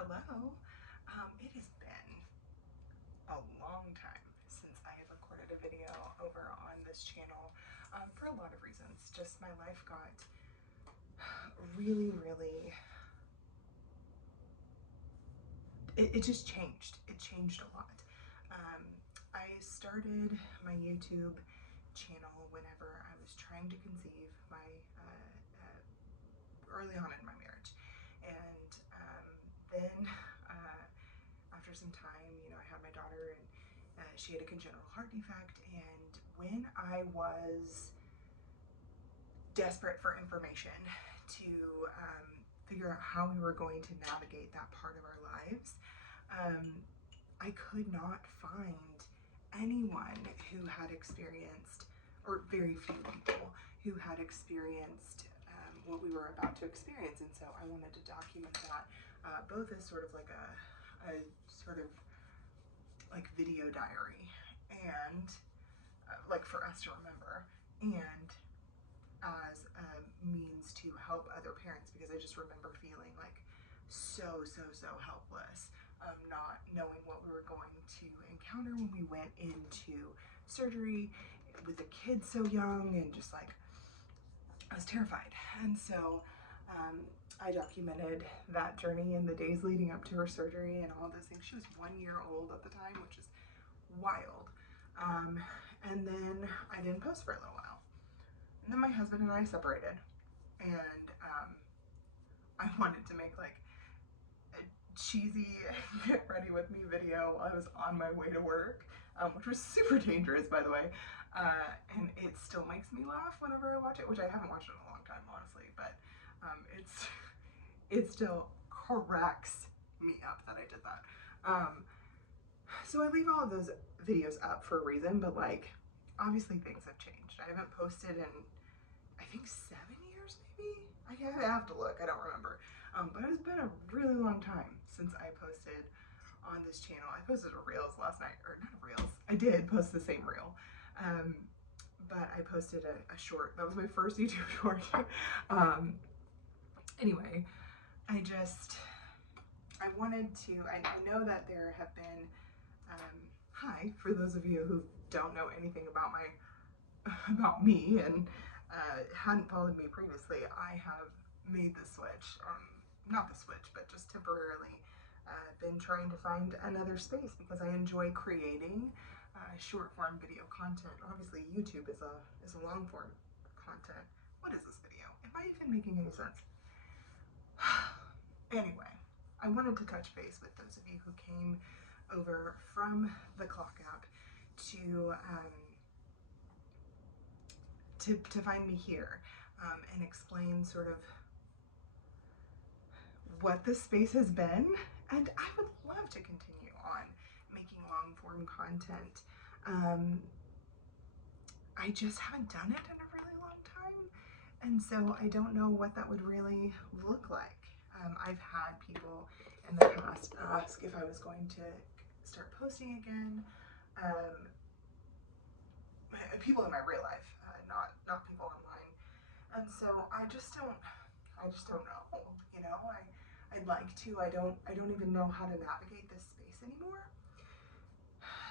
Hello. It has been a long time since I have recorded a video over on this channel for a lot of reasons. Just my life got really, it just changed. It changed a lot. Um, I started my YouTube channel whenever I was trying to conceive my early on in my marriage, and then after some time, I had my daughter, and she had a congenital heart defect. And when I was desperate for information to figure out how we were going to navigate that part of our lives, I could not find anyone who had experienced, or very few people who had experienced what we were about to experience. And so I wanted to document that both as sort of like a sort of like video diary, and like for us to remember, and as a means to help other parents, because I just remember feeling like so helpless, not knowing what we were going to encounter when we went into surgery with the kids so young, and just like I was terrified. And so I documented that journey in the days leading up to her surgery and all of those things. She was 1 year old at the time, which is wild. And then I didn't post for a little while. And then my husband and I separated. And I wanted to make like a cheesy get ready with me video while I was on my way to work, which was super dangerous, by the way. And it still makes me laugh whenever I watch it, which I haven't watched it in a long time, honestly, but it still cracks me up that I did that. So I leave all of those videos up for a reason, but like obviously things have changed. I haven't posted in I think 7 years, maybe. I have to look. I don't remember. But it's been a really long time since I posted on this channel. I posted a reels last night, or not a reels. I did post the same reel, but I posted a short. That was my first YouTube short. Anyway, I wanted to. I know that there have been. Hi, for those of you who don't know anything about me and hadn't followed me previously, I have made the switch, not the switch, but just temporarily been trying to find another space, because I enjoy creating short form video content. Obviously, YouTube is a long form content. What is this video? Am I even making any sense? Anyway, I wanted to touch base with those of you who came over from the Clock app to find me here, and explain sort of what this space has been. And I would love to continue on making long form content. I just haven't done it in a really long time, and so I don't know what that would really look like. I've had people in the past ask if I was going to start posting again. People in my real life, not people online. And so I just don't know. I'd like to. I don't even know how to navigate this space anymore.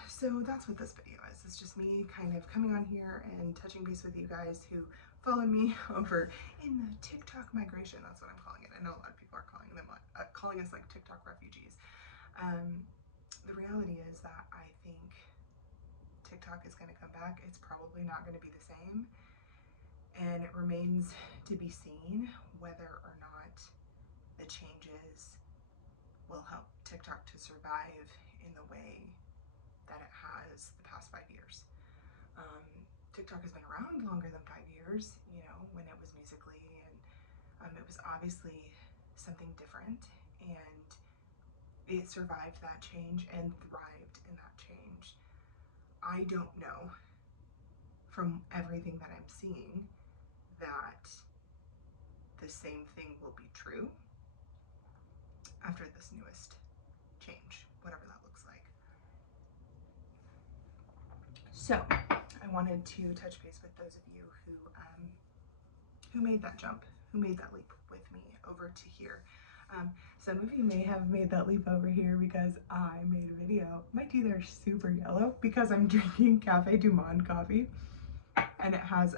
So that's what this video is. It's just me kind of coming on here and touching base with you guys who follow me over in the TikTok migration. That's what I'm calling it. I know a lot of people are calling us like TikTok refugees. The reality is that I think TikTok is going to come back. It's probably not going to be the same, and it remains to be seen whether or not the changes will help TikTok to survive in the way that it has the past 5 years. TikTok has been around longer than 5 years, when it was Musical.ly, and it was obviously something different, and it survived that change and thrived in that change. I don't know, from everything that I'm seeing, that the same thing will be true after this newest change, whatever that looks like. So I wanted to touch base with those of you who made that jump, who made that leap with me over to here. Some of you may have made that leap over here because I made a video. My teeth are super yellow because I'm drinking Cafe Du Monde coffee, and it has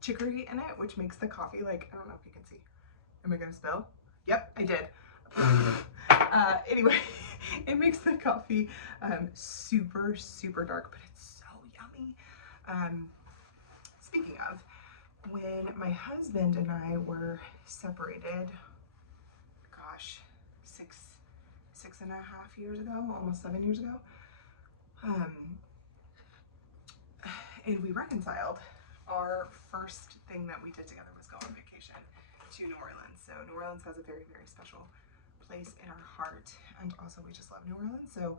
chicory in it, which makes the coffee like, I don't know if you can see. Am I gonna spill? Yep, I did. Anyway, it makes the coffee super, super dark, but it's so yummy. Speaking of, when my husband and I were separated, gosh, six and a half years ago, almost 7 years ago, and we reconciled, our first thing that we did together was go on vacation to New Orleans. So New Orleans has a very, very special place in our heart, and also we just love New Orleans. So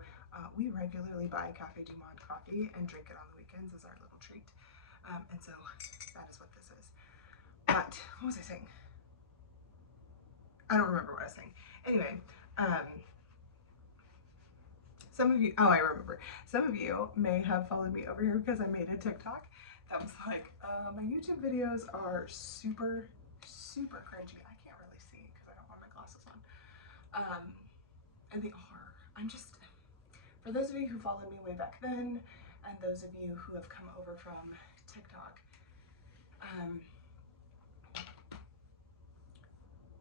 we regularly buy Cafe Du Monde coffee and drink it on the weekends as our little treat. And so that is what this is. But what was I saying? I don't remember what I was saying. Anyway, some of you, oh, I remember. Some of you may have followed me over here because I made a TikTok that was like, my YouTube videos are super, super cringy. I can't really see because I don't have my glasses on. And they are. I'm just, for those of you who followed me way back then, and those of you who have come over from TikTok,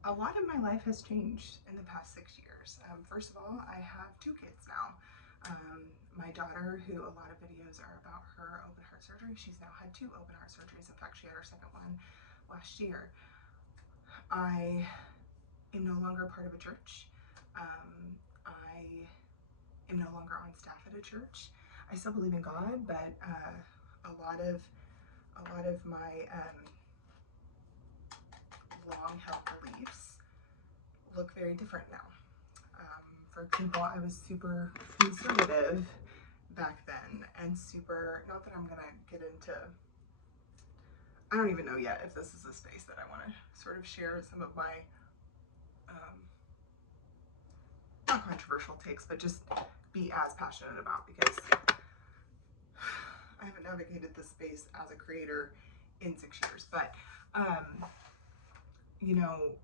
a lot of my life has changed in the past 6 years. First of all, I have 2 kids now. My daughter, who a lot of videos are about her open heart surgery, she's now had 2 open heart surgeries. In fact, she had her second one last year. I am no longer part of a church. I am no longer on staff at a church. I still believe in God, but a lot of my long-held beliefs look very different now. For example, I was super conservative back then, and super, not that I'm gonna get into, I don't even know yet if this is a space that I want to sort of share some of my not controversial takes, but just be as passionate about, because I haven't navigated this space as a creator in 6 years. But you know,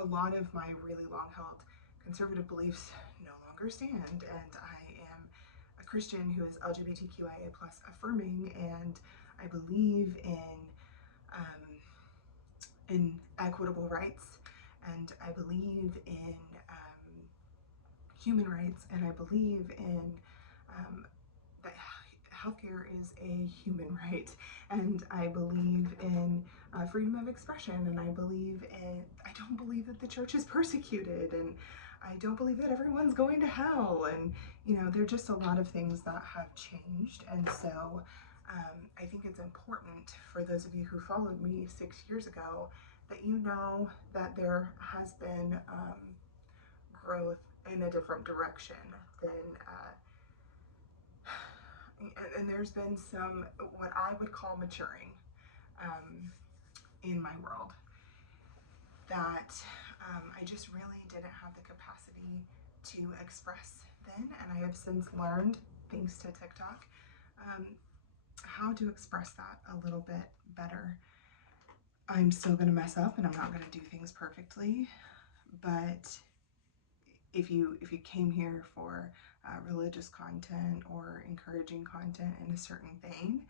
a lot of my really long-held conservative beliefs no longer stand, and I am a Christian who is LGBTQIA plus affirming, and I believe in equitable rights, and I believe in human rights, and I believe in that healthcare is a human right, and I believe in freedom of expression, and I don't believe that the church is persecuted, and I don't believe that everyone's going to hell, and you know, there are just a lot of things that have changed. And so I think it's important for those of you who followed me 6 years ago that you know that there has been growth in a different direction than and there's been some, what I would call, maturing in my world that I just really didn't have the capacity to express then, and I have since learned, thanks to TikTok, how to express that a little bit better. I'm still gonna mess up, and I'm not gonna do things perfectly, but if you came here for religious content or encouraging content in a certain vein,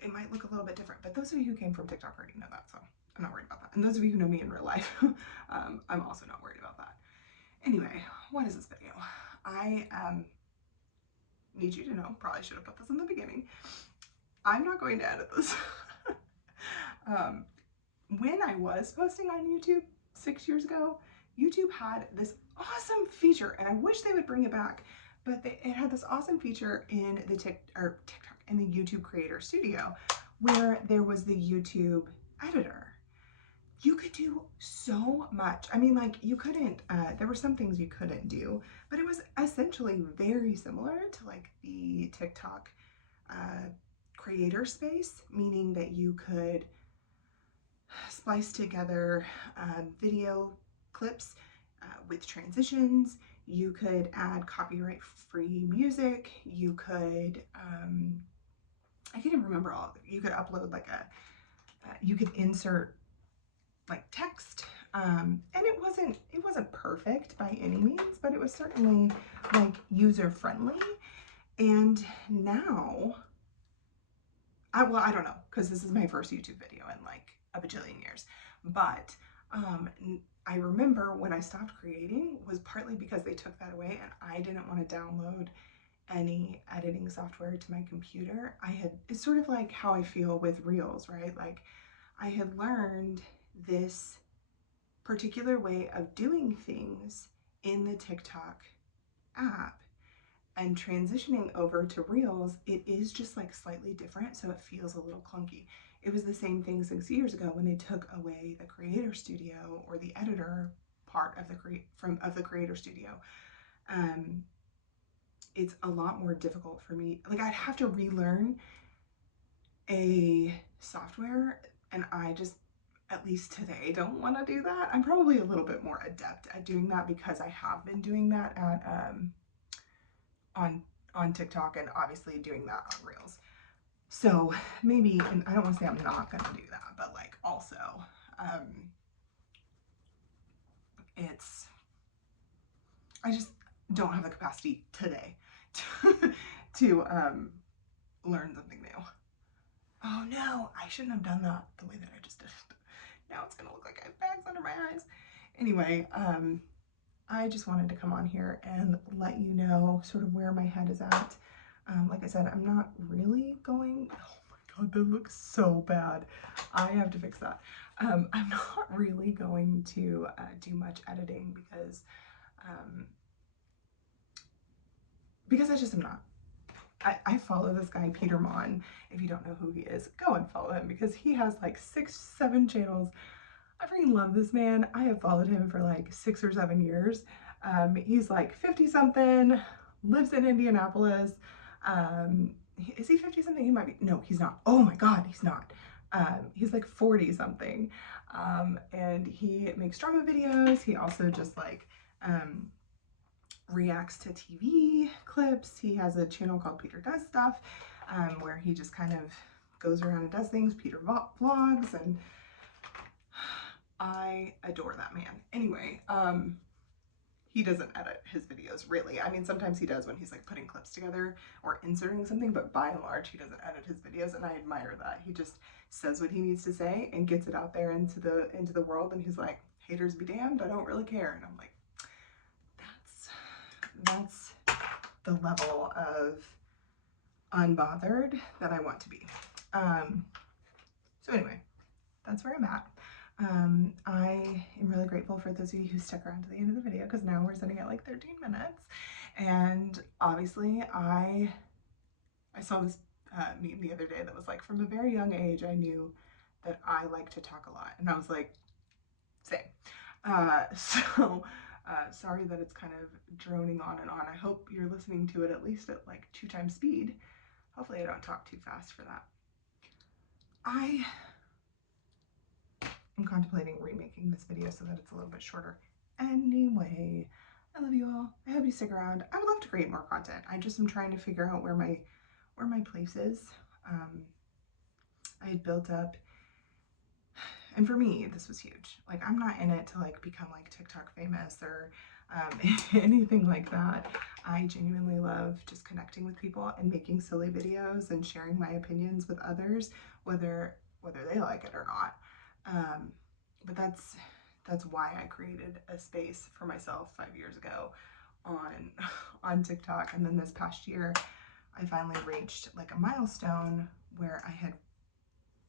it might look a little bit different. But those of you who came from TikTok already know that, so I'm not worried about that. And those of you who know me in real life, I'm also not worried about that. Anyway, what is this video? I need you to know, probably should have put this in the beginning, I'm not going to edit this. When I was posting on YouTube 6 years ago, YouTube had this awesome feature, and I wish they would bring it back, but it had this awesome feature in the TikTok, in the YouTube Creator Studio, where there was the YouTube editor. You could do so much. I mean, like, you couldn't, there were some things you couldn't do, but it was essentially very similar to like the TikTok creator space, meaning that you could splice together video clips with transitions. You could add copyright-free music. You could, I can't even remember all of it. You could upload like you could insert like text. And it wasn't perfect by any means, but it was certainly like user friendly. And now, I don't know, because this is my first YouTube video in like a bajillion years, but I remember when I stopped creating was partly because they took that away and I didn't want to download any editing software to my computer. It's sort of like how I feel with Reels, right? Like I had learned this particular way of doing things in the TikTok app, and transitioning over to Reels, it is just like slightly different, so it feels a little clunky. It was the same thing 6 years ago when they took away the creator studio or the editor part of the creator studio. It's a lot more difficult for me. Like I'd have to relearn a software, and I just, at least today, don't want to do that. I'm probably a little bit more adept at doing that because I have been doing that at on TikTok, and obviously doing that on Reels. So maybe, and I don't want to say I'm not going to do that, but like also, I just don't have the capacity today to learn something new. Oh no, I shouldn't have done that the way that I just did it. Now it's gonna look like I have bags under my eyes. Anyway, I just wanted to come on here and let you know sort of where my head is at. Like I said, I'm not really going, oh my God, that looks so bad. I have to fix that. I'm not really going to do much editing because I just am not. I follow this guy, Peter Mon. If you don't know who he is, go and follow him because he has like 6, 7 channels. I freaking love this man. I have followed him for like 6 or 7 years. He's like 50 something, lives in Indianapolis. Is he 50 something? He might be. No, he's not. Oh my God, he's not. He's like 40 something. And he makes drama videos. He also just like reacts to TV clips. He has a channel called Peter Does Stuff, where he just kind of goes around and does things. Peter vlogs, and I adore that man. Anyway, he doesn't edit his videos really. I mean, sometimes he does when he's like putting clips together or inserting something, but by and large, he doesn't edit his videos, and I admire that. He just says what he needs to say and gets it out there into the world, and he's like, haters be damned, I don't really care. And I'm like, that's the level of unbothered that I want to be. So anyway, that's where I'm at. I am really grateful for those of you who stuck around to the end of the video, because now we're sitting at like 13 minutes. And obviously I saw this meme the other day that was like, from a very young age, I knew that I like to talk a lot. And I was like, same. Sorry that it's kind of droning on and on. I hope you're listening to it at least at like 2 times speed. Hopefully I don't talk too fast for that. I am contemplating remaking this video so that it's a little bit shorter. Anyway, I love you all. I hope you stick around. I would love to create more content. I just am trying to figure out where my place is. I had built up, and for me, this was huge. Like, I'm not in it to like become like TikTok famous or anything like that. I genuinely love just connecting with people and making silly videos and sharing my opinions with others, whether they like it or not. But that's why I created a space for myself 5 years ago on TikTok. And then this past year, I finally reached like a milestone where I had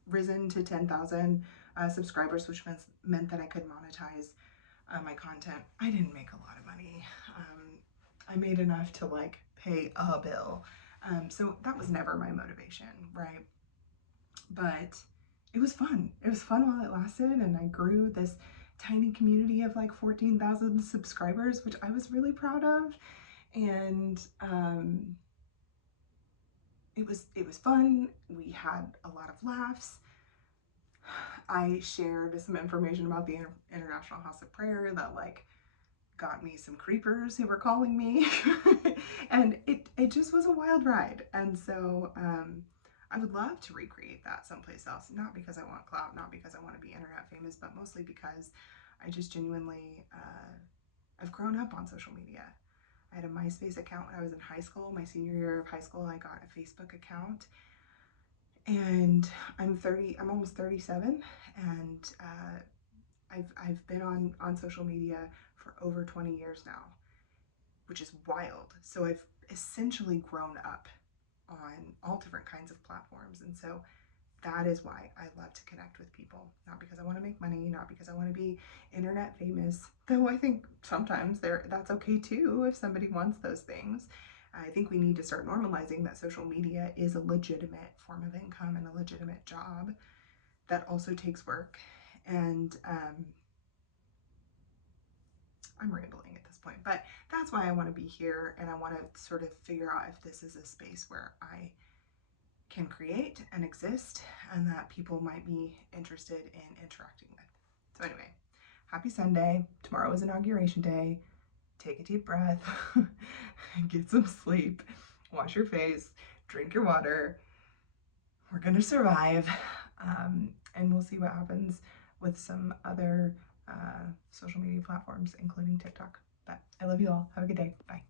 risen to 10,000 subscribers, which meant that I could monetize my content. I didn't make a lot of money. I made enough to like pay a bill. So that was never my motivation, right? But it was fun. It was fun while it lasted, and I grew this tiny community of like 14,000 subscribers, which I was really proud of. And it was fun. We had a lot of laughs. I shared some information about the International House of Prayer that like got me some creepers who were calling me. And it just was a wild ride. And so I would love to recreate that someplace else, not because I want clout, not because I want to be internet famous, but mostly because I just genuinely, I've grown up on social media. I had a MySpace account when I was in high school. My senior year of high school, I got a Facebook account. And I'm almost 37, and I've been on social media for over 20 years now, which is wild. So I've essentially grown up on all different kinds of platforms. And so that is why I love to connect with people. Not because I want to make money, not because I want to be internet famous, though I think sometimes that's okay too if somebody wants those things. I think we need to start normalizing that social media is a legitimate form of income and a legitimate job that also takes work. And I'm rambling at this point, but that's why I want to be here, and I want to sort of figure out if this is a space where I can create and exist and that people might be interested in interacting with. So anyway, happy Sunday. Tomorrow is inauguration day. Take a deep breath, get some sleep, wash your face, drink your water. We're gonna survive, and we'll see what happens with some other social media platforms, including TikTok. But I love you all. Have a good day. Bye.